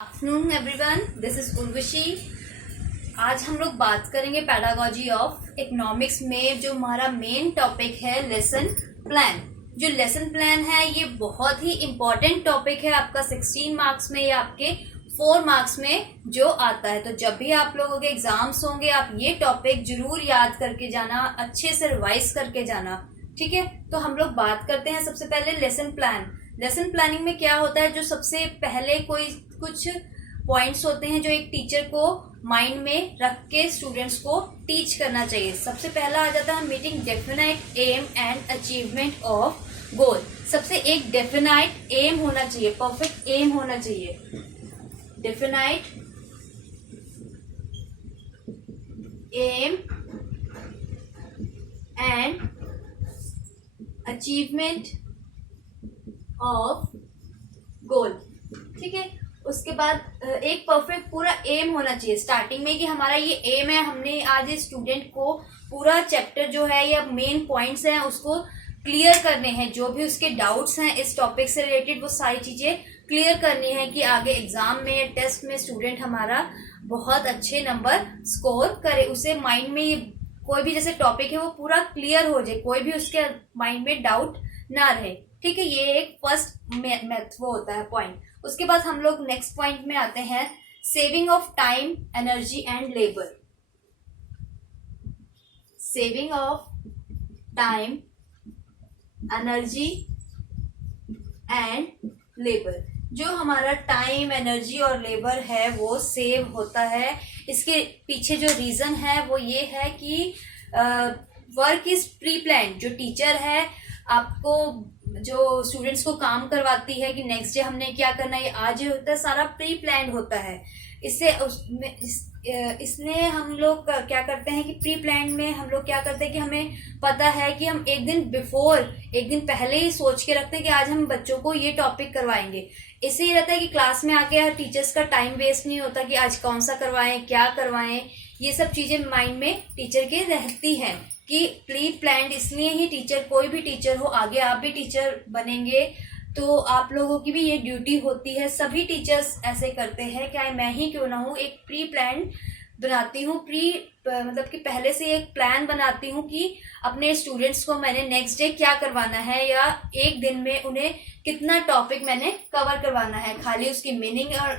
Afternoon everyone, this is Urvashi. आज हम लोग बात करेंगे पैडागॉजी ऑफ इकोनॉमिक्स में जो हमारा मेन टॉपिक है लेसन प्लान। जो लेसन प्लान है ये बहुत ही इम्पोर्टेंट टॉपिक है आपका 16 मार्क्स में या आपके 4 मार्क्स में जो आता है। तो जब भी आप लोगों के एग्जाम्स होंगे आप ये टॉपिक जरूर याद करके जाना, अच्छे से रिवाइज करके जाना, ठीक है। तो हम लोग बात करते हैं सबसे पहले लेसन प्लान। लेसन प्लानिंग में क्या होता है, जो सबसे पहले कोई कुछ पॉइंट्स होते हैं जो एक टीचर को माइंड में रख के स्टूडेंट्स को टीच करना चाहिए। सबसे पहला आ जाता है meeting definite aim and achievement of goal. सबसे एक डेफिनाइट एम होना चाहिए, परफेक्ट एम होना चाहिए। Definite aim and achievement of goal, ठीक है। उसके बाद एक परफेक्ट पूरा एम होना चाहिए स्टार्टिंग में कि हमारा ये एम है, हमने आज इस स्टूडेंट को पूरा चैप्टर जो है या मेन पॉइंट्स हैं उसको क्लियर करने हैं। जो भी उसके डाउट्स हैं इस टॉपिक से रिलेटेड वो सारी चीजें क्लियर करनी है कि आगे एग्जाम में टेस्ट में स्टूडेंट हमारा बहुत अच्छे नंबर स्कोर करे। उसे माइंड में कोई भी जैसे टॉपिक है वो पूरा क्लियर हो जाए, कोई भी उसके माइंड में डाउट ना रहे, ठीक है। ये एक फर्स्ट मैथ वो होता है पॉइंट। उसके बाद हम लोग नेक्स्ट पॉइंट में आते हैं saving of time, energy and labour. Saving of time, energy and labour. जो हमारा टाइम, एनर्जी और लेबर है वो सेव होता है। इसके पीछे जो रीजन है वो ये है कि वर्क इज प्री प्लान। जो टीचर है आपको जो स्टूडेंट्स को काम करवाती है कि नेक्स्ट डे हमने क्या करना है, ये आज ही होता है, सारा प्री प्लान होता है। इसने हम लोग क्या करते हैं कि प्री प्लान में हम लोग क्या करते हैं कि हमें पता है कि हम एक दिन पहले ही सोच के रखते हैं कि आज हम बच्चों को ये टॉपिक करवाएंगे। इससे ये रहता है कि क्लास में आके हर टीचर्स का टाइम वेस्ट नहीं होता कि आज कौन सा करवाएं, क्या करवाएं। ये सब चीजें माइंड में टीचर के रहती हैं कि प्री प्लान्ड। इसलिए ही टीचर, कोई भी टीचर हो, आगे आप भी टीचर बनेंगे तो आप लोगों की भी ये ड्यूटी होती है। सभी टीचर्स ऐसे करते हैं, क्या मैं ही क्यों ना हूँ, एक प्री प्लान बनाती हूँ। मतलब कि पहले से एक प्लान बनाती हूँ कि अपने स्टूडेंट्स को मैंने नेक्स्ट डे क्या करवाना है या एक दिन में उन्हें कितना टॉपिक मैंने कवर करवाना है। खाली उसकी मीनिंग और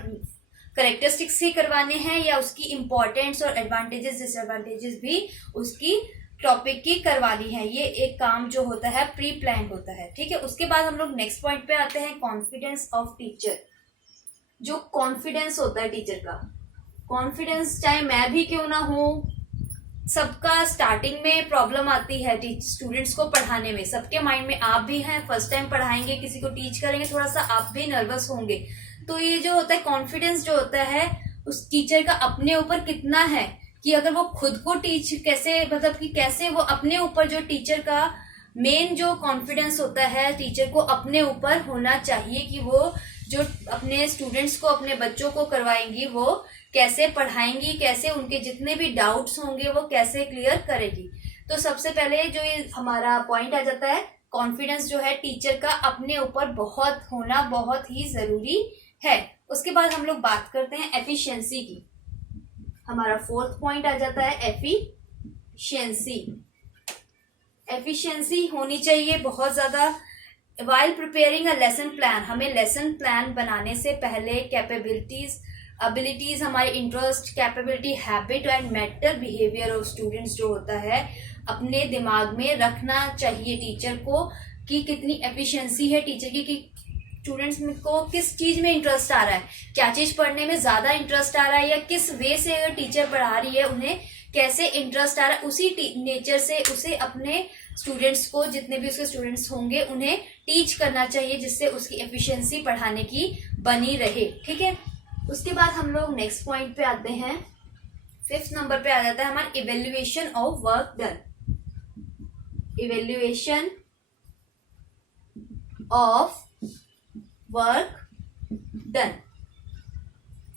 करेक्टरिस्टिक्स ही करवाने हैं या उसकी इंपॉर्टेंस और एडवांटेजेस डिसएडवांटेजेस भी उसकी टॉपिक की करवानी है। ये एक काम जो होता है प्री प्लान होता है, ठीक है। उसके बाद हम लोग नेक्स्ट पॉइंट पे आते हैं कॉन्फिडेंस ऑफ टीचर। जो कॉन्फिडेंस होता है टीचर का, कॉन्फिडेंस चाहे मैं भी क्यों ना हूं, सबका स्टार्टिंग में प्रॉब्लम आती है स्टूडेंट्स को पढ़ाने में। सबके माइंड में, आप भी हैं, फर्स्ट टाइम पढ़ाएंगे, किसी को टीच करेंगे, थोड़ा सा आप भी नर्वस होंगे। तो ये जो होता है कॉन्फिडेंस जो होता है उस टीचर का अपने ऊपर कितना है कि अगर वो खुद को टीच कैसे, मतलब कि कैसे वो अपने ऊपर, जो टीचर का मेन जो कॉन्फिडेंस होता है टीचर को अपने ऊपर होना चाहिए कि वो जो अपने स्टूडेंट्स को, अपने बच्चों को करवाएंगी वो कैसे पढ़ाएंगी, कैसे उनके जितने भी डाउट्स होंगे वो कैसे क्लियर करेगी। तो सबसे पहले जो ये हमारा पॉइंट आ जाता है, कॉन्फिडेंस जो है टीचर का अपने ऊपर बहुत होना बहुत ही जरूरी है। उसके बाद हम लोग बात करते हैं एफिशिएंसी की। हमारा फोर्थ पॉइंट आ जाता है एफिशिएंसी। एफिशिएंसी होनी चाहिए बहुत ज्यादा। While preparing a lesson plan, हमें लेसन प्लान बनाने से पहले कैपेबिलिटीज, एबिलिटीज, हमारे interest, capability, habit and mental behaviour of students जो होता है अपने दिमाग में रखना चाहिए टीचर को कि कितनी एफिशिएंसी है टीचर की, कि स्टूडेंट्स को किस चीज में इंटरेस्ट आ रहा है, क्या चीज पढ़ने में ज्यादा इंटरेस्ट आ रहा है या किस वे से अगर टीचर पढ़ा रही है उन्हें कैसे इंटरेस्ट आ रहा है। उसी नेचर से उसे अपने स्टूडेंट्स को, जितने भी उसके स्टूडेंट्स होंगे, उन्हें टीच करना चाहिए जिससे उसकी एफिशिएंसी पढ़ाने की बनी रहे, ठीक है। उसके बाद हम लोग नेक्स्ट पॉइंट पे आते हैं, 5th नंबर पे आ जाता है हमारा evaluation of work done. Evaluation of work done.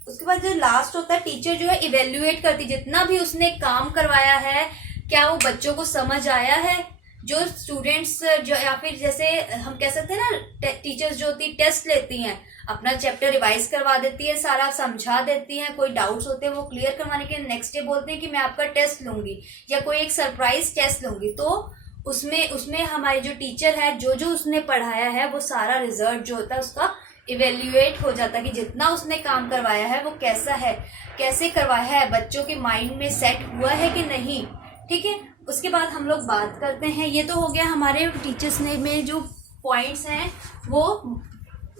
उसके बाद जो लास्ट होता है, टीचर जो है इवेल्युएट करती, जितना भी उसने काम करवाया है क्या वो बच्चों को समझ आया है। जो स्टूडेंट्स जो, या फिर जैसे हम कह सकते हैं ना, टीचर्स जो होती टेस्ट लेती हैं, अपना चैप्टर रिवाइज करवा देती है, सारा समझा देती है, कोई डाउट्स होते हैं वो क्लियर करवाने के नेक्स्ट डे बोलते हैं कि मैं आपका टेस्ट लूंगी या कोई एक सरप्राइज टेस्ट लूंगी। तो उसमें हमारी जो टीचर है जो उसने पढ़ाया है वो सारा रिजल्ट जो होता है उसका इवेल्युएट हो जाता है कि जितना उसने काम करवाया है वो कैसा है, कैसे करवाया है, बच्चों के माइंड में सेट हुआ है कि नहीं। ठीक है, उसके बाद हम लोग बात करते हैं, ये तो हो गया हमारे टीचर्स ने में जो पॉइंट्स हैं वो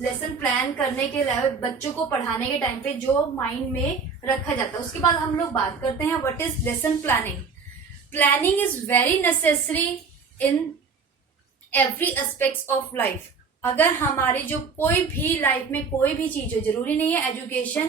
लेसन प्लान करने के लिए बच्चों को पढ़ाने के टाइम पे जो माइंड में रखा जाता है। उसके बाद हम लोग बात करते हैं what is lesson planning. Planning is very necessary in every aspects of life. अगर हमारी जो कोई भी लाइफ में कोई भी चीज हो, जरूरी नहीं है एजुकेशन,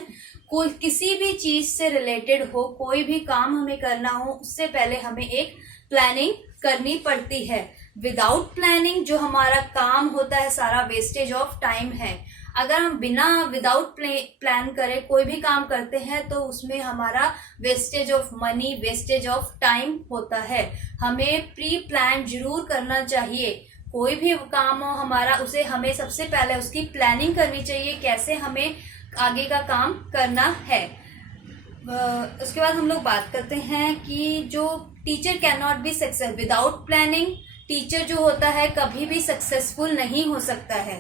कोई किसी भी चीज से रिलेटेड हो, कोई भी काम हमें करना हो, उससे पहले हमें एक प्लानिंग करनी पड़ती है। विदाउट प्लानिंग जो हमारा काम होता है सारा वेस्टेज ऑफ टाइम है। अगर हम विदाउट प्लान करें कोई भी काम करते हैं तो उसमें हमारा wastage of money, wastage of time होता है। हमें प्री प्लान जरूर करना चाहिए। कोई भी काम हो हमारा, उसे हमें सबसे पहले उसकी प्लानिंग करनी चाहिए, कैसे हमें आगे का काम करना है। उसके बाद हम लोग बात करते हैं कि जो teacher can not be success without planning. Teacher जो होता है कभी भी सक्सेसफुल नहीं हो सकता है।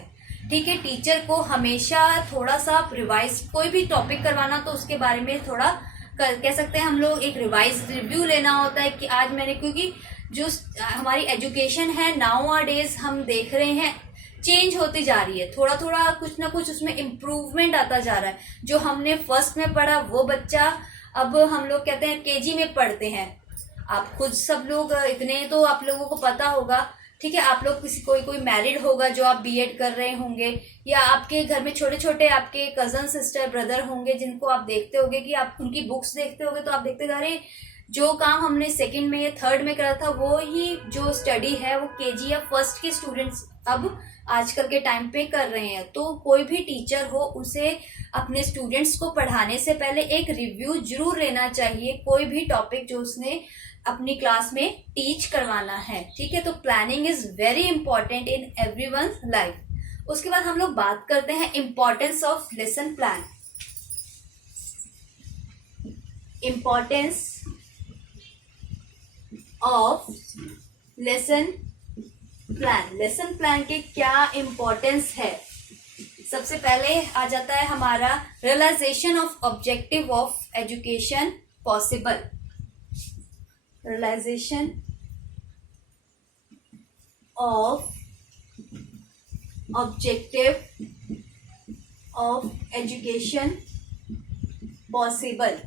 ठीक है, टीचर को हमेशा थोड़ा सा रिवाइज, कोई भी टॉपिक करवाना तो उसके बारे में थोड़ा कह सकते हैं हम लोग एक रिवाइज रिव्यू लेना होता है कि आज मैंने, क्योंकि जो हमारी एजुकेशन है नाउ डेज हम देख रहे हैं चेंज होती जा रही है, थोड़ा थोड़ा कुछ ना कुछ उसमें इम्प्रूवमेंट आता जा रहा है। जो हमने फर्स्ट में पढ़ा वो बच्चा अब हम लोग कहते हैं केजी में पढ़ते हैं। आप खुद सब लोग इतने तो आप लोगों को पता होगा। ठीक है, आप लोग कोई मैरिड होगा जो आप बीएड कर रहे होंगे, या आपके घर में छोटे छोटे आपके कजन सिस्टर ब्रदर होंगे जिनको आप देखते होंगे कि आप उनकी बुक्स देखते होंगे तो आप देखते अरे जो काम हमने सेकंड में या थर्ड में करा था वो ही जो स्टडी है वो केजी या फर्स्ट के स्टूडेंट्स अब आजकल के टाइम पे कर रहे हैं। तो कोई भी टीचर हो उसे अपने स्टूडेंट्स को पढ़ाने से पहले एक रिव्यू जरूर लेना चाहिए, कोई भी टॉपिक जो उसने अपनी क्लास में टीच करवाना है। ठीक है, तो planning is very important in everyone's life. उसके बाद हम लोग बात करते हैं importance of lesson plan. Importance of lesson plan. Lesson plan के क्या इम्पोर्टेंस है? सबसे पहले आ जाता है हमारा realisation of objective of education possible. Realisation of objective of education possible.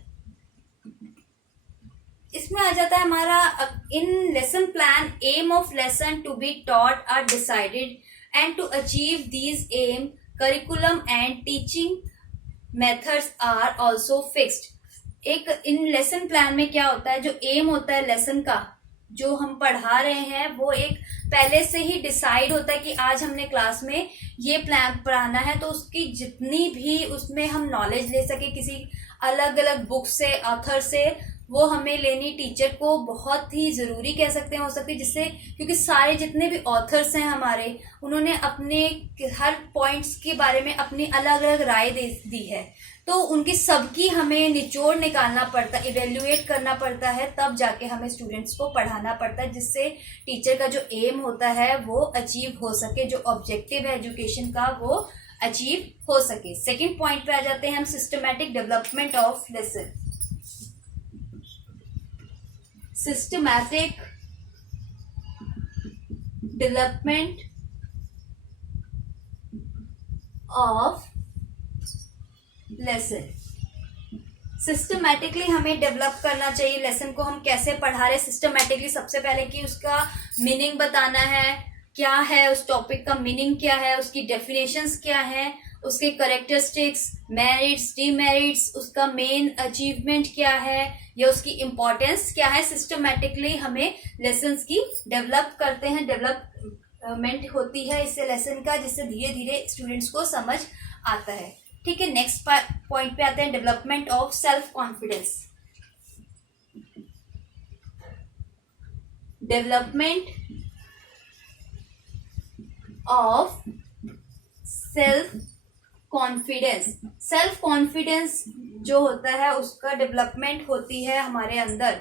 इसमें आ जाता है हमारा in lesson plan aim of lesson to be taught are decided and to achieve these aim curriculum and teaching methods are also fixed. एक in lesson plan में क्या होता है, जो एम होता है लेसन का जो हम पढ़ा रहे हैं वो एक पहले से ही डिसाइड होता है कि आज हमने क्लास में ये प्लान पढ़ाना है। तो उसकी जितनी भी उसमें हम नॉलेज ले सके किसी अलग अलग बुक से, ऑथर से, वो हमें लेनी टीचर को बहुत ही जरूरी कह सकते हैं हो सकती है, जिससे क्योंकि सारे जितने भी ऑथर्स हैं हमारे उन्होंने अपने हर पॉइंट्स के बारे में अपनी अलग अलग राय दी है। तो उनकी सबकी हमें निचोड़ निकालना पड़ता है, इवेल्युएट करना पड़ता है, तब जाके हमें स्टूडेंट्स को पढ़ाना पड़ता है, जिससे टीचर का जो एम होता है वो अचीव हो सके, जो ऑब्जेक्टिव है एजुकेशन का वो अचीव हो सके। सेकेंड पॉइंट पे आ जाते हैं हम, systematic development of lesson. Systematic development of lesson. Systematically हमें डेवलप करना चाहिए लेसन को। हम कैसे पढ़ा रहे सिस्टमैटिकली, सबसे पहले कि उसका मीनिंग बताना है, क्या है उस टॉपिक का मीनिंग, क्या है उसकी डेफिनेशंस, क्या है उसके करेक्टरिस्टिक्स, मेरिट्स, डीमेरिट्स, उसका मेन अचीवमेंट क्या है या उसकी इम्पोर्टेंस क्या है। सिस्टमैटिकली हमें लेसन्स की डेवलप करते हैं, डेवलपमेंट होती है इससे लेसन का, जिससे धीरे धीरे स्टूडेंट्स को समझ आता है। ठीक है, नेक्स्ट पॉइंट पे आते हैं, development of self confidence. Development of self confidence. Self confidence जो होता है उसका डेवलपमेंट होती है हमारे अंदर।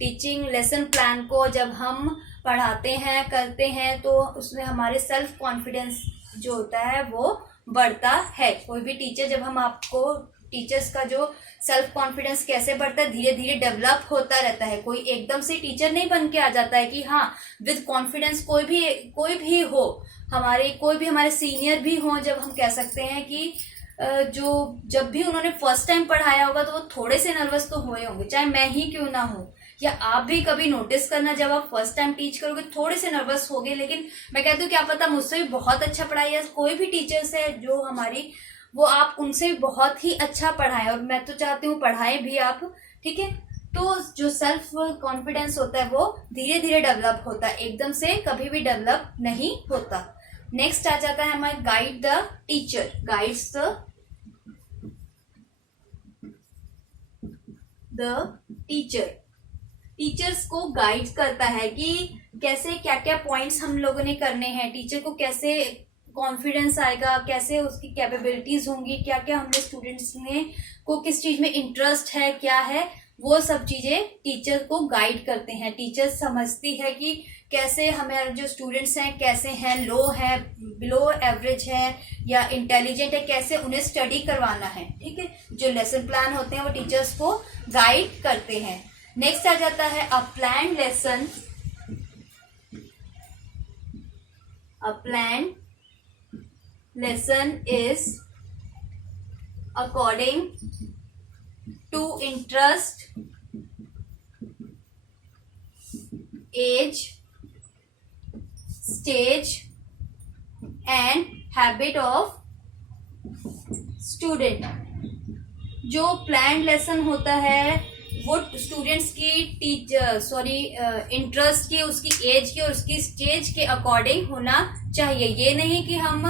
टीचिंग लेसन प्लान को जब हम पढ़ाते हैं करते हैं तो उसमें हमारे सेल्फ कॉन्फिडेंस जो होता है वो बढ़ता है। कोई भी टीचर, जब हम आपको टीचर्स का जो सेल्फ कॉन्फिडेंस कैसे बढ़ता है, धीरे धीरे डेवलप होता रहता है। कोई एकदम से टीचर नहीं बन के आ जाता है कि हाँ विद कॉन्फिडेंस कोई भी हो, कोई भी हमारे सीनियर भी हो, जब हम कह सकते हैं कि जब भी उन्होंने फर्स्ट टाइम पढ़ाया होगा तो वो थोड़े से नर्वस तो हुए होंगे, चाहे मैं ही क्यों ना हूँ, या आप भी कभी नोटिस करना जब आप फर्स्ट टाइम टीच करोगे थोड़े से नर्वस होगे। लेकिन मैं कहती हूँ क्या पता मुझसे भी बहुत अच्छा पढ़ाई है, कोई भी टीचर्स है जो हमारी, वो आप उनसे भी बहुत ही अच्छा पढ़ाएं, और मैं तो चाहती हूँ पढ़ाएं भी आप, ठीक है। तो जो सेल्फ कॉन्फिडेंस होता है वो धीरे धीरे डेवलप होता है, एकदम से कभी भी डेवलप नहीं होता। नेक्स्ट आ जाता है हमारा guide the teacher. Guides the teacher. Teachers को गाइड करता है कि कैसे क्या क्या पॉइंट्स हम लोगों ने करने हैं, टीचर को कैसे कॉन्फिडेंस आएगा, कैसे उसकी कैपेबिलिटीज होंगी, क्या क्या हमने स्टूडेंट्स ने को किस चीज में इंटरेस्ट है, क्या है, वो सब चीजें टीचर को गाइड करते हैं। टीचर समझती है कि कैसे हमारे जो स्टूडेंट्स हैं कैसे हैं, लो है, बिलो एवरेज है या इंटेलिजेंट है, कैसे उन्हें स्टडी करवाना है, ठीक है। जो लेसन प्लान होते हैं वो टीचर्स को गाइड करते हैं। नेक्स्ट आ जाता है a plan lesson. A plan lesson is according to interest, age, stage and habit of student। जो प्लान लेसन होता है वो स्टूडेंट्स की इंटरेस्ट के, उसकी एज के और उसकी स्टेज के अकॉर्डिंग होना चाहिए। ये नहीं कि हम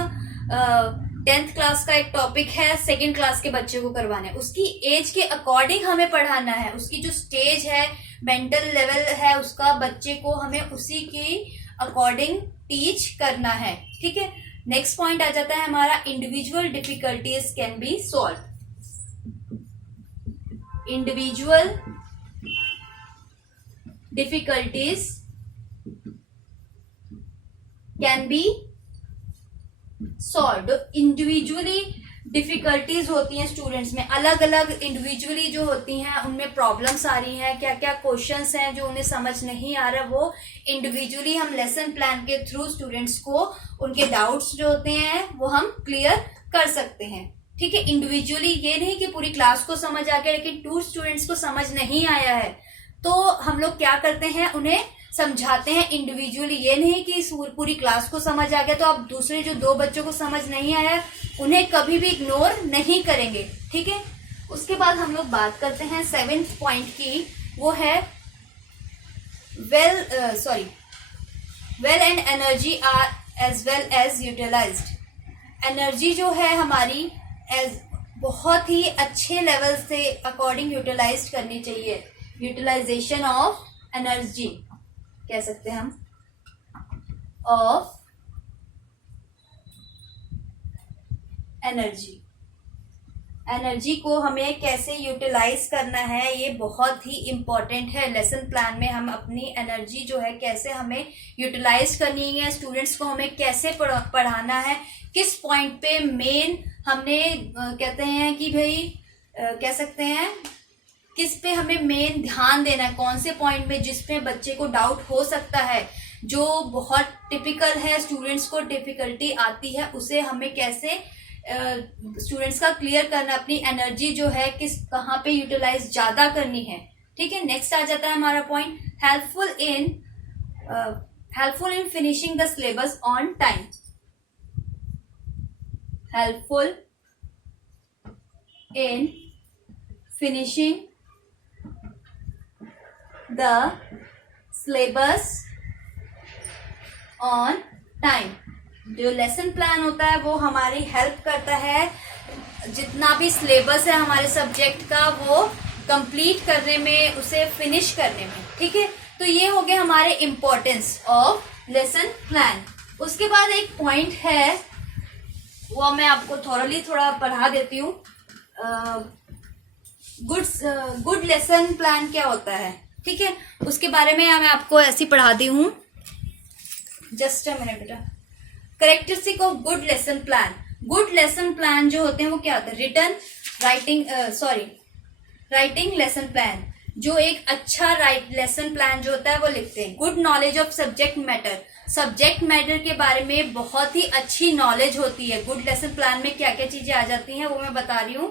10th क्लास का एक टॉपिक है सेकंड क्लास के बच्चे को करवाना है, उसकी एज के अकॉर्डिंग हमें पढ़ाना है। उसकी जो स्टेज है, मेंटल लेवल है उसका, बच्चे को हमें उसी की अकॉर्डिंग टीच करना है, ठीक है। नेक्स्ट पॉइंट आ जाता है हमारा individual difficulties can be solve. Individual difficulties can be solve. Individually difficulties होती हैं स्टूडेंट्स में, अलग अलग इंडिविजुअली जो होती हैं उनमें प्रॉब्लम्स आ रही हैं, क्या क्या क्वेश्चंस हैं जो उन्हें समझ नहीं आ रहा, वो इंडिविजुअली हम लेसन प्लान के थ्रू स्टूडेंट्स को उनके डाउट्स जो होते हैं वो हम क्लियर कर सकते हैं, ठीक है। इंडिविजुअली ये नहीं कि पूरी क्लास को समझ आ गया लेकिन 2 स्टूडेंट्स को समझ नहीं आया है तो हम लोग क्या करते हैं, उन्हें समझाते हैं इंडिविजुअली। ये नहीं कि पूरी क्लास को समझ आ गया तो आप दूसरे जो 2 बच्चों को समझ नहीं आया उन्हें कभी भी इग्नोर नहीं करेंगे, ठीक है। उसके बाद हम लोग बात करते हैं 7th पॉइंट की, वो है well and energy are as well as utilized. Energy जो है हमारी बहुत ही अच्छे लेवल से अकॉर्डिंग यूटिलाइज करनी चाहिए। यूटिलाइजेशन ऑफ एनर्जी कह सकते हैं हम, ऑफ एनर्जी को हमें कैसे यूटिलाइज करना है ये बहुत ही इम्पोर्टेंट है। लेसन प्लान में हम अपनी एनर्जी जो है कैसे हमें यूटिलाइज करनी है, स्टूडेंट्स को हमें कैसे पढ़ाना है, किस पॉइंट पे मेन हमने कहते हैं कि भाई कह सकते हैं किस पे हमें मेन ध्यान देना है, कौन से पॉइंट में जिस पे बच्चे को डाउट हो सकता है, जो बहुत टिपिकल है, स्टूडेंट्स को डिफिकल्टी आती है, उसे हमें कैसे स्टूडेंट्स का क्लियर करना, अपनी एनर्जी जो है कहाँ पे यूटिलाइज ज्यादा करनी है, ठीक है। नेक्स्ट आ जाता है हमारा point helpful in finishing the syllabus on time. Helpful in finishing the syllabus on time. जो लेसन प्लान होता है वो हमारी हेल्प करता है जितना भी सिलेबस है हमारे सब्जेक्ट का वो कंप्लीट करने में, उसे फिनिश करने में, ठीक है। तो ये हो गए हमारे इम्पोर्टेंस ऑफ लेसन प्लान। उसके बाद एक पॉइंट है वो मैं आपको थोरली थोड़ा पढ़ा देती हूँ। गुड लेसन प्लान क्या होता है, ठीक है, उसके बारे में मैं आपको ऐसी पढ़ाती हूँ। जस्ट अ मिनट बेटा। Characteristic of good lesson plan. Good lesson plan जो होते हैं वो क्या होता है? Writing lesson plan. जो एक अच्छा लेसन प्लान जो होता है वो लिखते हैं। Good knowledge of subject matter. Subject matter के बारे में बहुत ही अच्छी नॉलेज होती है। गुड लेसन प्लान में क्या क्या चीजें आ जाती हैं वो मैं बता रही हूँ।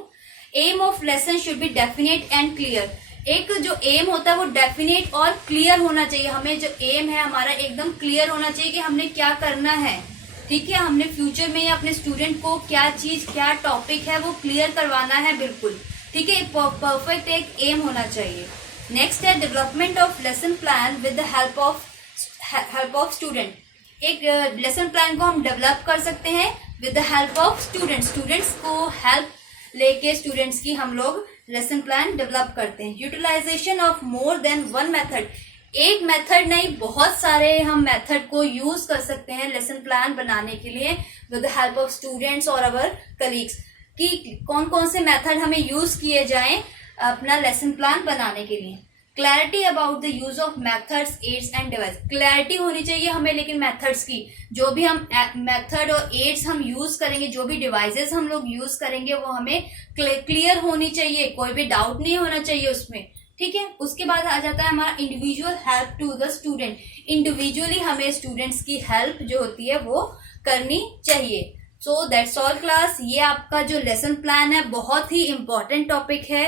Aim of lesson should be definite and clear. एक जो एम होता है वो डेफिनेट और क्लियर होना चाहिए। हमें जो एम है हमारा एकदम क्लियर होना चाहिए कि हमने क्या करना है, ठीक है, हमने फ्यूचर में अपने स्टूडेंट को क्या चीज क्या टॉपिक है वो क्लियर करवाना है, बिल्कुल, ठीक है। परफेक्ट एक एम होना चाहिए। नेक्स्ट है development of lesson plan with the help of student. एक लेसन प्लान को हम डेवलप कर सकते हैं with the help of students को हेल्प लेके स्टूडेंट्स की हम लोग लेसन प्लान डेवलप करते हैं। Utilization of more than one method. एक मेथड नहीं, बहुत सारे हम मेथड को यूज कर सकते हैं लेसन प्लान बनाने के लिए with the help of students और अवर कलीग्स। कि कौन कौन से मेथड हमें यूज किए जाएं अपना लेसन प्लान बनाने के लिए। Clarity about the use of methods, aids and device. Clarity होनी चाहिए हमें लेकिन मेथड्स की, जो भी हम मेथड और एड्स हम यूज करेंगे, जो भी डिवाइसेस हम लोग यूज करेंगे वो हमें क्लियर होनी चाहिए, कोई भी डाउट नहीं होना चाहिए उसमें, ठीक है। उसके बाद आ जाता है हमारा individual help to the student. Individually हमें स्टूडेंट्स की हेल्प जो होती है वो करनी चाहिए। So that's all class. ये आपका जो लेसन प्लान है बहुत ही इंपॉर्टेंट टॉपिक है।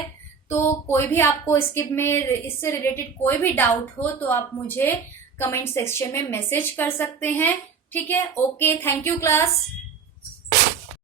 तो कोई भी आपको इससे रिलेटेड कोई भी डाउट हो तो आप मुझे कमेंट सेक्शन में मैसेज कर सकते हैं, ठीक है। Okay, thank you class.